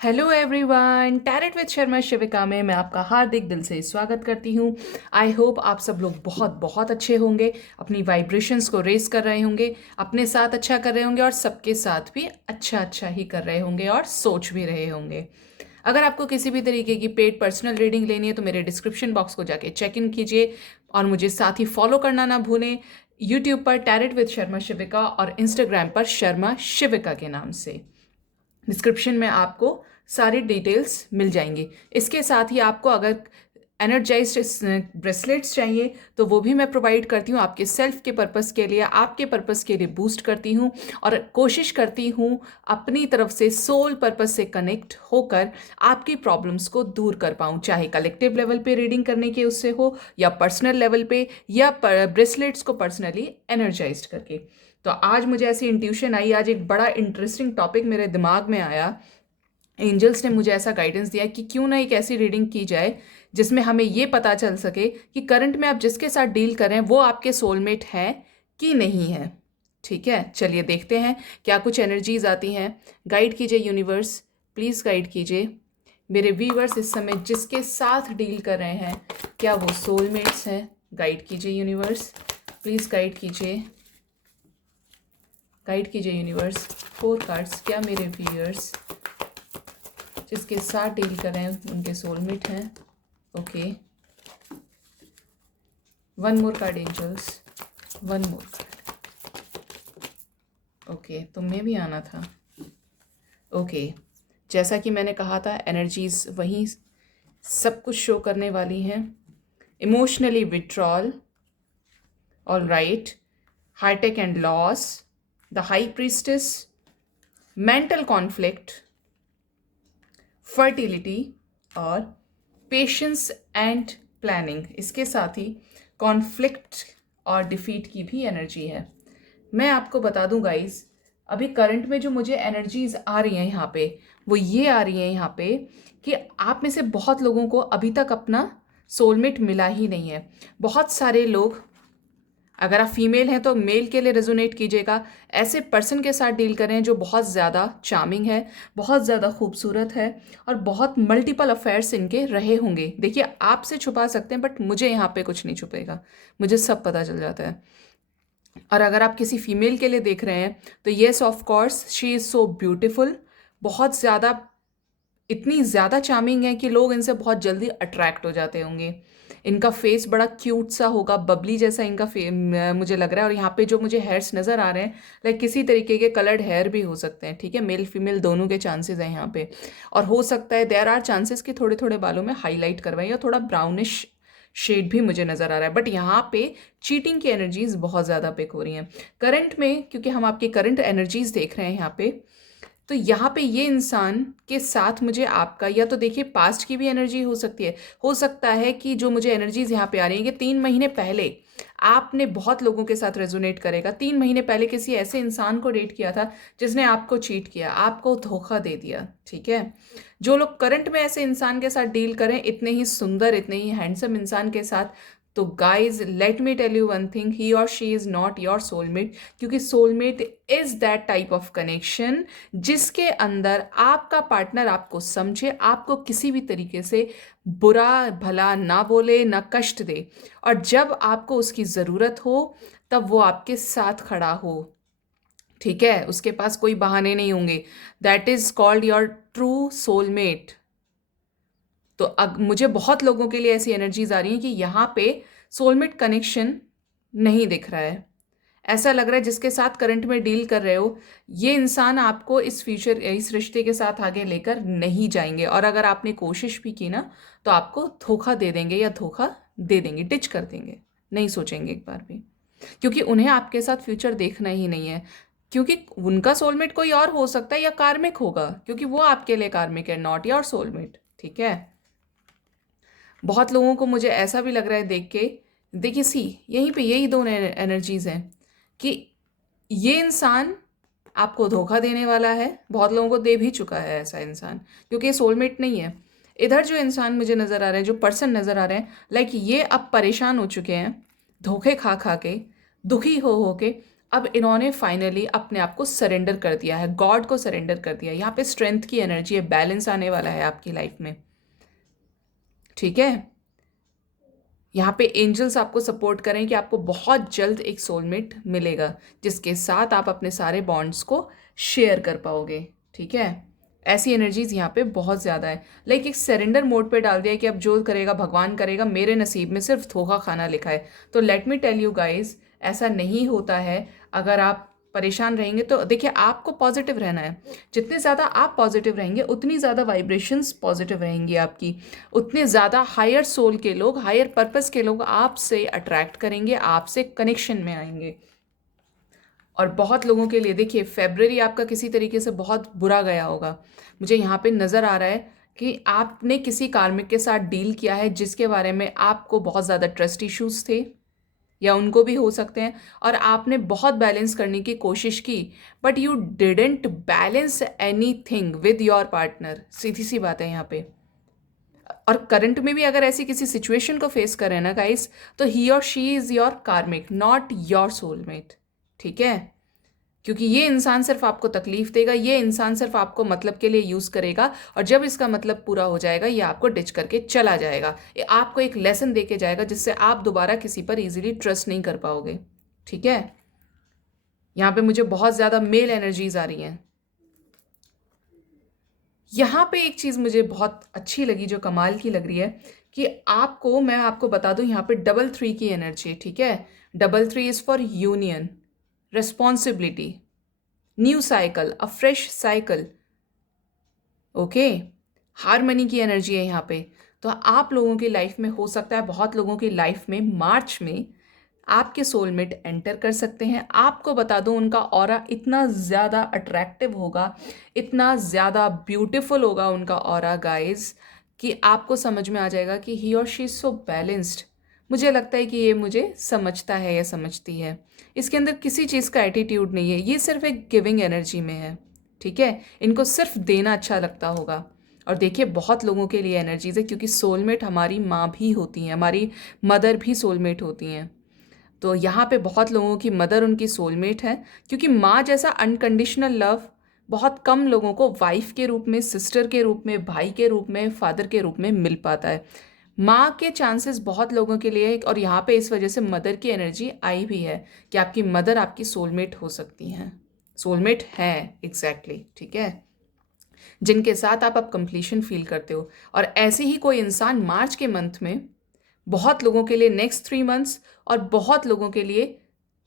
Hello everyone, tarot with Sharma Shivika में मैं आपका हार्दिक दिल से स्वागत करती हूँ। आई होप आप सब लोग बहुत बहुत अच्छे होंगे, अपनी वाइब्रेशंस को रेस कर रहे होंगे, अपने साथ अच्छा कर रहे होंगे और सबके साथ भी अच्छा अच्छा ही कर रहे होंगे और सोच भी रहे होंगे। अगर आपको किसी भी तरीके की पेड पर्सनल रीडिंग लेनी है तो मेरे डिस्क्रिप्शन बॉक्स को जाके चेक इन कीजिए और मुझे साथ ही फॉलो करना ना भूलें। यूट्यूब पर टैरेट विद शर्मा शिविका और इंस्टाग्राम पर शर्मा शिविका के नाम से डिस्क्रिप्शन में आपको सारी डिटेल्स मिल जाएंगी। इसके साथ ही आपको अगर एनर्जाइज्ड ब्रेसलेट्स चाहिए तो वो भी मैं प्रोवाइड करती हूँ आपके सेल्फ के पर्पस के लिए, आपके पर्पस के लिए बूस्ट करती हूँ और कोशिश करती हूँ अपनी तरफ से सोल पर्पस से कनेक्ट होकर आपकी प्रॉब्लम्स को दूर कर पाऊँ, चाहे कलेक्टिव लेवल पे रीडिंग करने के उससे हो या पर्सनल लेवल पे या ब्रेसलेट्स को पर्सनली एनर्जाइज्ड करके। तो आज मुझे ऐसी इंट्यूशन आई, आज एक बड़ा इंटरेस्टिंग टॉपिक मेरे दिमाग में आया। एंजल्स ने मुझे ऐसा गाइडेंस दिया कि क्यों ना एक ऐसी रीडिंग की जाए जिसमें हमें ये पता चल सके कि करंट में आप जिसके साथ डील कर रहे हैं वो आपके सोलमेट है कि नहीं है। ठीक है, चलिए देखते हैं क्या कुछ एनर्जीज आती हैं। गाइड कीजिए यूनिवर्स, प्लीज़ गाइड कीजिए मेरे व्यूअर्स इस समय जिसके साथ डील कर रहे हैं, क्या वो सोलमेट्स हैं। गाइड कीजिए यूनिवर्स, प्लीज़ गाइड कीजिए, गाइड कीजिए यूनिवर्स। 4 कार्ड्स, क्या मेरे व्यूअर्स जिसके साथ डील कर रहे हैं उनके सोलमेट हैं। ओके, 1 मोर कार्ड एंजल्स, 1 मोर कार्ड। ओके, तुम्हें भी आना था। ओके, जैसा कि मैंने कहा था एनर्जीज वहीं सब कुछ शो करने वाली हैं। Emotionally withdrawal, all right, Heartect and loss, the high priestess, mental conflict, fertility और पेशेंस एंड प्लानिंग। इसके साथ ही कॉन्फ्लिक्ट और डिफीट की भी एनर्जी है। मैं आपको बता दूं गाइस, अभी करंट में जो मुझे एनर्जीज आ रही हैं यहाँ पे वो ये आ रही हैं यहाँ पे कि आप में से बहुत लोगों को अभी तक अपना सोलमेट मिला ही नहीं है। बहुत सारे लोग, अगर आप फीमेल हैं तो मेल के लिए रेजोनेट कीजिएगा, ऐसे पर्सन के साथ डील करें जो बहुत ज़्यादा चार्मिंग है, बहुत ज़्यादा खूबसूरत है और बहुत मल्टीपल अफेयर्स इनके रहे होंगे। देखिए, आपसे छुपा सकते हैं बट मुझे यहाँ पे कुछ नहीं छुपेगा, मुझे सब पता चल जाता है। और अगर आप किसी फीमेल के लिए देख रहे हैं तो yes of course, she is so beautiful, बहुत ज़्यादा, इतनी ज़्यादा चार्मिंग है कि लोग इनसे बहुत जल्दी अट्रैक्ट हो जाते होंगे। इनका फेस बड़ा क्यूट सा होगा, बबली जैसा इनका मुझे लग रहा है। और यहाँ पे जो मुझे हेयर्स नज़र आ रहे हैं, लाइक किसी तरीके के कलर्ड हेयर भी हो सकते हैं। ठीक है, मेल फीमेल दोनों के चांसेस हैं यहाँ पे। और हो सकता है देयर आर चांसेस कि थोड़े थोड़े बालों में हाईलाइट करवाएं या थोड़ा ब्राउनिश शेड भी मुझे नज़र आ रहा है। बट यहाँ पे चीटिंग की एनर्जीज बहुत ज़्यादा पिक हो रही हैं करंट में, क्योंकि हम आपकी करंट एनर्जीज देख रहे हैं यहाँ पे। तो यहाँ पे ये इंसान के साथ मुझे आपका, या तो देखिए पास्ट की भी एनर्जी हो सकती है, हो सकता है कि जो मुझे एनर्जीज यहाँ पे आ रही हैं कि 3 महीने पहले आपने बहुत लोगों के साथ रेजोनेट करेगा। 3 महीने पहले किसी ऐसे इंसान को डेट किया था जिसने आपको चीट किया, आपको धोखा दे दिया। ठीक है, जो लोग करंट में ऐसे इंसान के साथ डील करें, इतने ही सुंदर, इतने ही हैंडसम इंसान के साथ, तो guys let me tell you one thing, he और she is not your soulmate. क्योंकि soulmate is that type of connection जिसके अंदर आपका पार्टनर आपको समझे, आपको किसी भी तरीके से बुरा भला ना बोले, ना कष्ट दे, और जब आपको उसकी ज़रूरत हो तब वो आपके साथ खड़ा हो। ठीक है, उसके पास कोई बहाने नहीं होंगे। That is called your true soulmate. तो मुझे बहुत लोगों के लिए ऐसी एनर्जीज आ रही हैं कि यहाँ पे सोलमेट कनेक्शन नहीं दिख रहा है। ऐसा लग रहा है जिसके साथ करंट में डील कर रहे हो, ये इंसान आपको इस फ्यूचर, इस रिश्ते के साथ आगे लेकर नहीं जाएंगे। और अगर आपने कोशिश भी की ना तो आपको धोखा दे देंगे या धोखा दे देंगे, डिच कर देंगे, नहीं सोचेंगे एक बार भी। क्योंकि उन्हें आपके साथ फ्यूचर देखना ही नहीं है, क्योंकि उनका सोलमेट कोई और हो सकता है या कार्मिक होगा, क्योंकि वो आपके लिए कार्मिक है, नॉट योर सोलमेट। ठीक है, बहुत लोगों को मुझे ऐसा भी लग रहा है देख के, देखिए सी यहीं पे यही दोनों एनर्जीज हैं कि ये इंसान आपको धोखा देने वाला है, बहुत लोगों को दे भी चुका है ऐसा इंसान, क्योंकि ये सोलमेट नहीं है। इधर जो इंसान मुझे नज़र आ रहे हैं, जो पर्सन नज़र आ रहे हैं, लाइक ये अब परेशान हो चुके हैं, धोखे खा खा के, दुखी हो के, अब इन्होंने फाइनली अपने आप को सरेंडर कर दिया है, गॉड को सरेंडर कर दिया है। यहाँ पे स्ट्रेंथ की एनर्जी है, बैलेंस आने वाला है आपकी लाइफ में, ठीक है। यहाँ पे एंजल्स आपको सपोर्ट करें कि आपको बहुत जल्द एक सोलमेट मिलेगा जिसके साथ आप अपने सारे बॉन्ड्स को शेयर कर पाओगे, ठीक है। ऐसी एनर्जीज यहाँ पे बहुत ज़्यादा है। लाइक एक सरेंडर मोड पे डाल दिया कि अब जो करेगा भगवान करेगा, मेरे नसीब में सिर्फ धोखा खाना लिखा है। तो let me tell you guys, ऐसा नहीं होता है। अगर आप परेशान रहेंगे तो देखिए, आपको पॉजिटिव रहना है। जितने ज़्यादा आप पॉजिटिव रहेंगे उतनी ज़्यादा वाइब्रेशंस पॉजिटिव रहेंगी आपकी, उतने ज़्यादा हायर सोल के लोग, हायर पर्पस के लोग आपसे अट्रैक्ट करेंगे, आपसे कनेक्शन में आएंगे। और बहुत लोगों के लिए देखिए, फेब्रवरी आपका किसी तरीके से बहुत बुरा गया होगा। मुझे यहाँ पे नज़र आ रहा है कि आपने किसी कार्मिक के साथ डील किया है जिसके बारे में आपको बहुत ज़्यादा ट्रस्ट इश्यूज थे, या उनको भी हो सकते हैं, और आपने बहुत बैलेंस करने की कोशिश की, but you didn't balance anything with your partner. सीधी सी बात है यहाँ पे। और करंट में भी अगर ऐसी किसी सिचुएशन को फेस करें ना गाइस, तो ही और शी इज़ योर कार्मिक, नॉट योर सोलमेट, ठीक है। क्योंकि ये इंसान सिर्फ आपको तकलीफ देगा, ये इंसान सिर्फ आपको मतलब के लिए यूज़ करेगा, और जब इसका मतलब पूरा हो जाएगा ये आपको डिच करके चला जाएगा। ये आपको एक लेसन दे के जाएगा जिससे आप दोबारा किसी पर इजीली ट्रस्ट नहीं कर पाओगे, ठीक है। यहाँ पे मुझे बहुत ज़्यादा मेल एनर्जीज आ रही हैं। यहाँ पे एक चीज़ मुझे बहुत अच्छी लगी, जो कमाल की लग रही है, कि आपको, मैं आपको बता दूँ, यहाँ पे 3 की एनर्जी, ठीक है। 3 is for union, responsibility, new cycle, a fresh cycle, okay. Harmony की एनर्जी है यहाँ पे। तो आप लोगों की लाइफ में हो सकता है, बहुत लोगों की लाइफ में मार्च में आपके सोलमेट एंटर कर सकते हैं। आपको बता दूं, उनका ऑरा इतना ज़्यादा अट्रैक्टिव होगा, इतना ज़्यादा ब्यूटीफुल होगा उनका ऑरा गाइज, कि आपको समझ में आ जाएगा कि ही और शी इज़ सो बैलेंस्ड। मुझे लगता है कि ये मुझे समझता है या समझती है। इसके अंदर किसी चीज़ का एटीट्यूड नहीं है, ये सिर्फ एक गिविंग एनर्जी में है, ठीक है। इनको सिर्फ देना अच्छा लगता होगा। और देखिए, बहुत लोगों के लिए एनर्जीज है, क्योंकि सोलमेट हमारी माँ भी होती हैं, हमारी मदर भी सोलमेट होती हैं। तो यहाँ पे बहुत लोगों की मदर उनकी सोलमेट है, क्योंकि माँ जैसा अनकंडीशनल लव बहुत कम लोगों को वाइफ के रूप में, सिस्टर के रूप में, भाई के रूप में, फादर के रूप में मिल पाता है। माँ के चांसेस बहुत लोगों के लिए, और यहाँ पे इस वजह से मदर की एनर्जी आई भी है कि आपकी मदर आपकी सोलमेट हो सकती हैं, सोलमेट है एग्जैक्टली, ठीक है, जिनके साथ आप अब कंप्लीशन फील करते हो। और ऐसे ही कोई इंसान मार्च के मंथ में बहुत लोगों के लिए, नेक्स्ट 3 मंथ्स, और बहुत लोगों के लिए,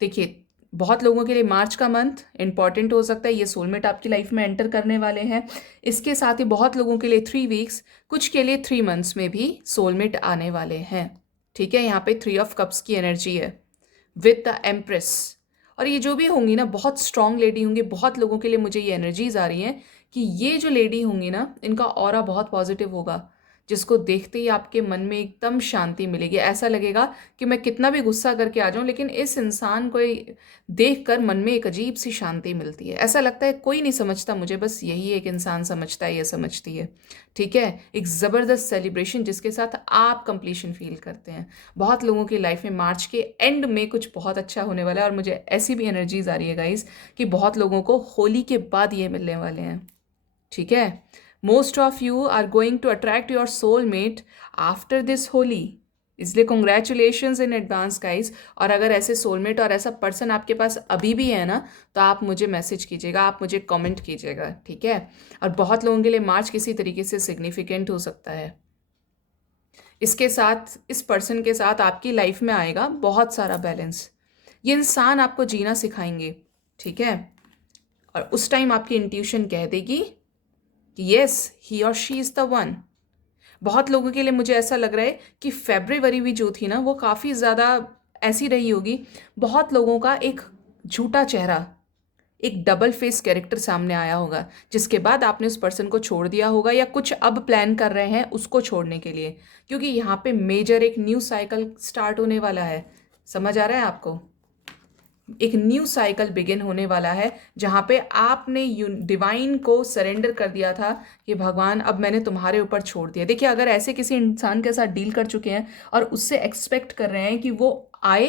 देखिए, बहुत लोगों के लिए मार्च का मंथ इंपॉर्टेंट हो सकता है, ये सोलमेट आपकी लाइफ में एंटर करने वाले हैं। इसके साथ ही बहुत लोगों के लिए 3 वीक्स, कुछ के लिए 3 मंथ्स में भी सोलमेट आने वाले हैं, ठीक है। यहाँ पे 3 ऑफ कप्स की एनर्जी है विद द एम्प्रेस। और ये जो भी होंगी ना, बहुत स्ट्रांग लेडी होंगी। बहुत लोगों के लिए मुझे ये एनर्जीज आ रही हैं कि ये जो लेडी होंगी ना, इनका ऑरा बहुत पॉजिटिव होगा, जिसको देखते ही आपके मन में एकदम शांति मिलेगी। ऐसा लगेगा कि मैं कितना भी गुस्सा करके आ जाऊं, लेकिन इस इंसान को देख कर मन में एक अजीब सी शांति मिलती है। ऐसा लगता है कोई नहीं समझता मुझे, बस यही एक इंसान समझता है या समझती है, ठीक है। एक ज़बरदस्त सेलिब्रेशन जिसके साथ आप कंप्लीशन फील करते हैं। बहुत लोगों की लाइफ में मार्च के एंड में कुछ बहुत अच्छा होने वाला है। और मुझे ऐसी भी एनर्जीज आ रही है गाइज कि बहुत लोगों को होली के बाद ये मिलने वाले हैं, ठीक है। Most of you are going to attract your soulmate after this Holi, इसलिए कॉन्ग्रेचुलेशंस इन एडवांस गाइज। और अगर ऐसे सोलमेट और ऐसा पर्सन आपके पास अभी भी है ना, तो आप मुझे मैसेज कीजिएगा, आप मुझे कमेंट कीजिएगा, ठीक है। और बहुत लोगों के लिए मार्च किसी तरीके से सिग्निफिकेंट हो सकता है। इसके साथ, इस पर्सन के साथ आपकी लाइफ में आएगा बहुत सारा बैलेंस। ये इंसान आपको जीना सिखाएंगे, ठीक है। और उस टाइम आपकी इंट्यूशन कह देगी कि यस, ही और शी इज़ द वन। बहुत लोगों के लिए मुझे ऐसा लग रहा है कि फेब्रुअरी भी जो थी ना, वो काफ़ी ज़्यादा ऐसी रही होगी। बहुत लोगों का एक झूठा चेहरा, एक डबल फेस कैरेक्टर सामने आया होगा, जिसके बाद आपने उस पर्सन को छोड़ दिया होगा, या कुछ अब प्लान कर रहे हैं उसको छोड़ने के लिए, क्योंकि यहाँ पे मेजर एक न्यू साइकिल स्टार्ट होने वाला है। समझ आ रहा है आपको? एक न्यू साइकिल बिगिन होने वाला है, जहाँ पे आपने डिवाइन को सरेंडर कर दिया था कि भगवान अब मैंने तुम्हारे ऊपर छोड़ दिया। देखिए, अगर ऐसे किसी इंसान के साथ डील कर चुके हैं और उससे एक्सपेक्ट कर रहे हैं कि वो आए,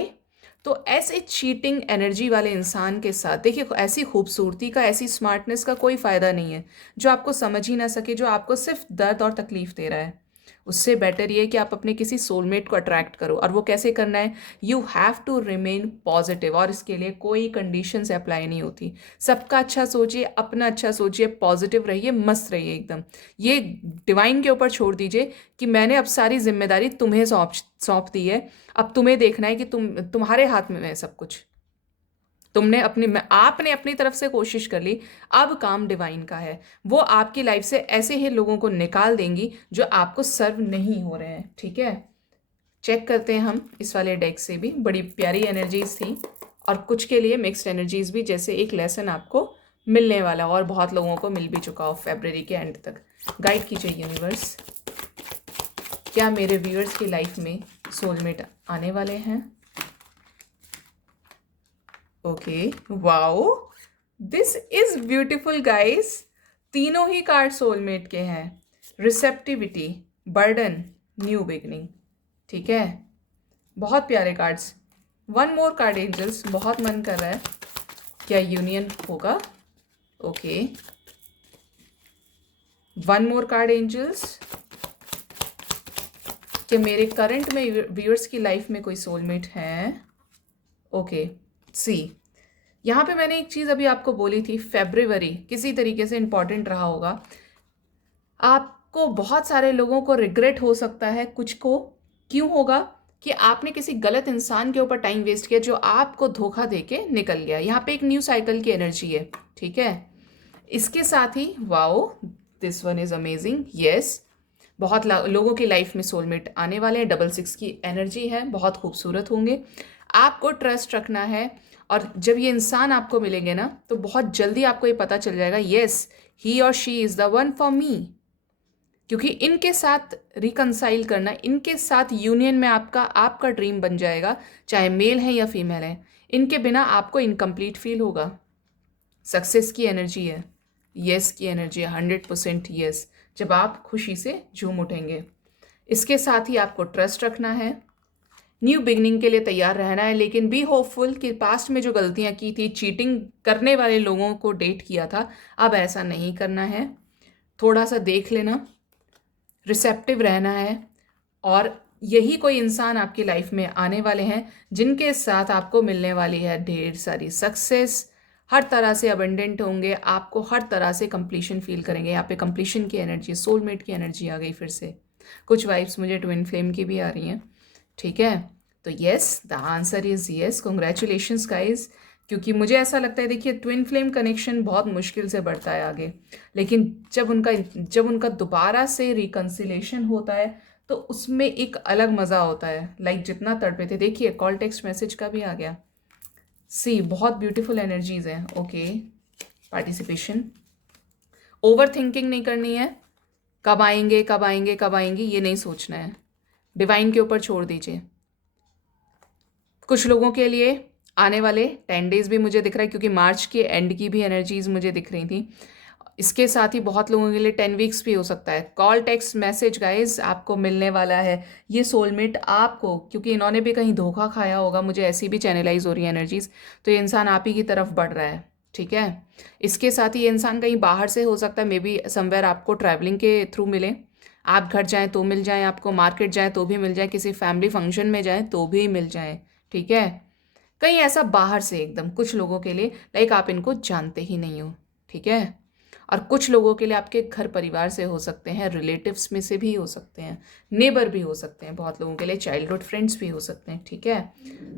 तो ऐसे चीटिंग एनर्जी वाले इंसान के साथ देखिए, ऐसी खूबसूरती का, ऐसी स्मार्टनेस का कोई फ़ायदा नहीं है जो आपको समझ ही ना सके, जो आपको सिर्फ दर्द और तकलीफ दे रहा है। उससे बेटर ये है कि आप अपने किसी सोलमेट को अट्रैक्ट करो। और वो कैसे करना है? You have to remain positive, और इसके लिए कोई कंडीशंस अप्लाई नहीं होती। सबका अच्छा सोचिए, अपना अच्छा सोचिए, पॉजिटिव रहिए, मस्त रहिए एकदम। ये डिवाइन के ऊपर छोड़ दीजिए कि मैंने अब सारी जिम्मेदारी तुम्हें सौंप सौंप दी है। अब तुम्हें देखना है कि तुम्हारे हाथ में है सब कुछ। आपने अपनी तरफ से कोशिश कर ली, अब काम डिवाइन का है। वो आपकी लाइफ से ऐसे ही लोगों को निकाल देंगी जो आपको सर्व नहीं हो रहे हैं, ठीक है। चेक करते हैं हम इस वाले डेक से भी। बड़ी प्यारी एनर्जीज थी, और कुछ के लिए मिक्स्ड एनर्जीज भी, जैसे एक लेसन आपको मिलने वाला, और बहुत लोगों को मिल भी चुका हो फरवरी के एंड तक। गाइड कीजिए यूनिवर्स, क्या मेरे व्यूअर्स की लाइफ में सोलमेट आने वाले हैं? Okay, wow, this is beautiful guys. तीनों ही कार्ड सोलमेट के हैं। रिसेप्टिविटी, बर्डन, न्यू बिगनिंग, ठीक है। बहुत प्यारे cards. One more card angels, बहुत मन कर रहा है, क्या यूनियन होगा? Okay, one more card angels, क्या मेरे करंट में व्यूअर्स की लाइफ में कोई सोलमेट है? ओके, सी, यहाँ पे मैंने एक चीज़ अभी आपको बोली थी, फेब्रुवरी किसी तरीके से इंपॉर्टेंट रहा होगा। आपको बहुत सारे लोगों को रिग्रेट हो सकता है, कुछ को। क्यों होगा? कि आपने किसी गलत इंसान के ऊपर टाइम वेस्ट किया जो आपको धोखा देके निकल गया। यहाँ पे एक न्यू साइकिल की एनर्जी है, ठीक है। इसके साथ ही wow, this one is amazing, yes. बहुत लोगों की लाइफ में सोलमेट आने वाले हैं। डबल सिक्स की एनर्जी है, बहुत खूबसूरत होंगे। आपको ट्रस्ट रखना है, और जब ये इंसान आपको मिलेंगे ना, तो बहुत जल्दी आपको ये पता चल जाएगा, यस, ही और she is the one for me. क्योंकि इनके साथ रिकंसाइल करना, इनके साथ यूनियन में आपका आपका ड्रीम बन जाएगा, चाहे मेल है या फीमेल है। इनके बिना आपको इनकम्प्लीट फील होगा। सक्सेस की एनर्जी है, यस की एनर्जी है, 100% यस, जब आप खुशी से झूम उठेंगे। इसके साथ ही आपको ट्रस्ट रखना है, न्यू बिगनिंग के लिए तैयार रहना है, लेकिन बी होपफुल कि पास्ट में जो गलतियां की थी, चीटिंग करने वाले लोगों को डेट किया था, अब ऐसा नहीं करना है। थोड़ा सा देख लेना, रिसेप्टिव रहना है, और यही कोई इंसान आपकी लाइफ में आने वाले हैं जिनके साथ आपको मिलने वाली है ढेर सारी सक्सेस। हर तरह से अबंडेंट होंगे, आपको हर तरह से कंप्लीशन फील करेंगे। यहाँ पे कंप्लीशन की एनर्जी, सोलमेट की एनर्जी आ गई फिर से। कुछ वाइब्स मुझे ट्विन फ्लेम की भी आ रही हैं, ठीक है। तो yes, the answer is yes, congratulations guys. क्योंकि मुझे ऐसा लगता है, देखिए, ट्विन फ्लेम कनेक्शन बहुत मुश्किल से बढ़ता है आगे, लेकिन जब उनका दोबारा से रिकन्सिलेशन होता है, तो उसमें एक अलग मज़ा होता है। लाइक जितना तड़पे थे, देखिए कॉल टेक्स्ट मैसेज का भी आ गया। सी, बहुत ब्यूटीफुल एनर्जीज हैं। ओके, पार्टिसिपेशन, ओवर थिंकिंग नहीं करनी है। कब आएंगे, कब आएंगे, कब आएंगे, ये नहीं सोचना है। डिवाइन के ऊपर छोड़ दीजिए। कुछ लोगों के लिए आने वाले 10 डेज भी मुझे दिख रहा है, क्योंकि मार्च के एंड की भी एनर्जीज मुझे दिख रही थी। इसके साथ ही बहुत लोगों के लिए 10 वीक्स भी हो सकता है। कॉल टेक्स्ट मैसेज गाइज आपको मिलने वाला है, ये सोलमेट आपको, क्योंकि इन्होंने भी कहीं धोखा खाया होगा, मुझे ऐसी भी चैनलाइज हो रही है एनर्जीज। तो ये इंसान आप ही की तरफ बढ़ रहा है, ठीक है। इसके साथ ही ये इंसान कहीं बाहर से हो सकता है, मे बी समवेयर आपको ट्रैवलिंग के थ्रू मिले। आप घर जाएँ तो मिल जाएँ आपको, मार्केट जाएँ तो भी मिल जाए, किसी फैमिली फंक्शन में जाएँ तो भी मिल जाए, ठीक है। कहीं ऐसा बाहर से एकदम, कुछ लोगों के लिए लाइक आप इनको जानते ही नहीं हो, ठीक है। और कुछ लोगों के लिए आपके घर परिवार से हो सकते हैं, रिलेटिव्स में से भी हो सकते हैं, नेबर भी हो सकते हैं, बहुत लोगों के लिए चाइल्डहुड फ्रेंड्स भी हो सकते हैं, ठीक है।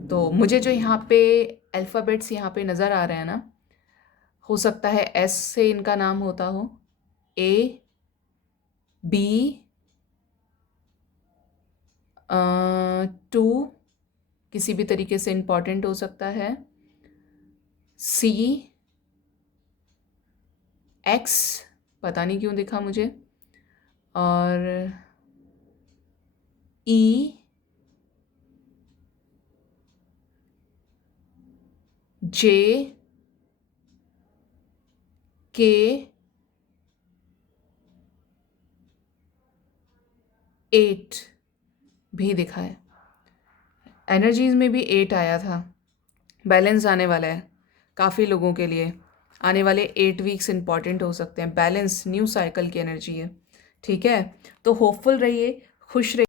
तो मुझे जो यहाँ पे अल्फ़ाबेट्स यहाँ पे नज़र आ रहे हैं ना, हो सकता है एस से इनका नाम होता हो, ए, बी, 2 किसी भी तरीके से इम्पॉर्टेंट हो सकता है, सी, एक्स पता नहीं क्यों दिखा मुझे, और ई, जे, के, एट भी दिखा है। एनर्जीज़ में भी 8 आया था। बैलेंस आने वाला है काफ़ी लोगों के लिए। आने वाले 8 वीक्स इंपॉर्टेंट हो सकते हैं। बैलेंस न्यू साइकिल की एनर्जी है, ठीक है। तो होपफुल रहिए, खुश रहिए।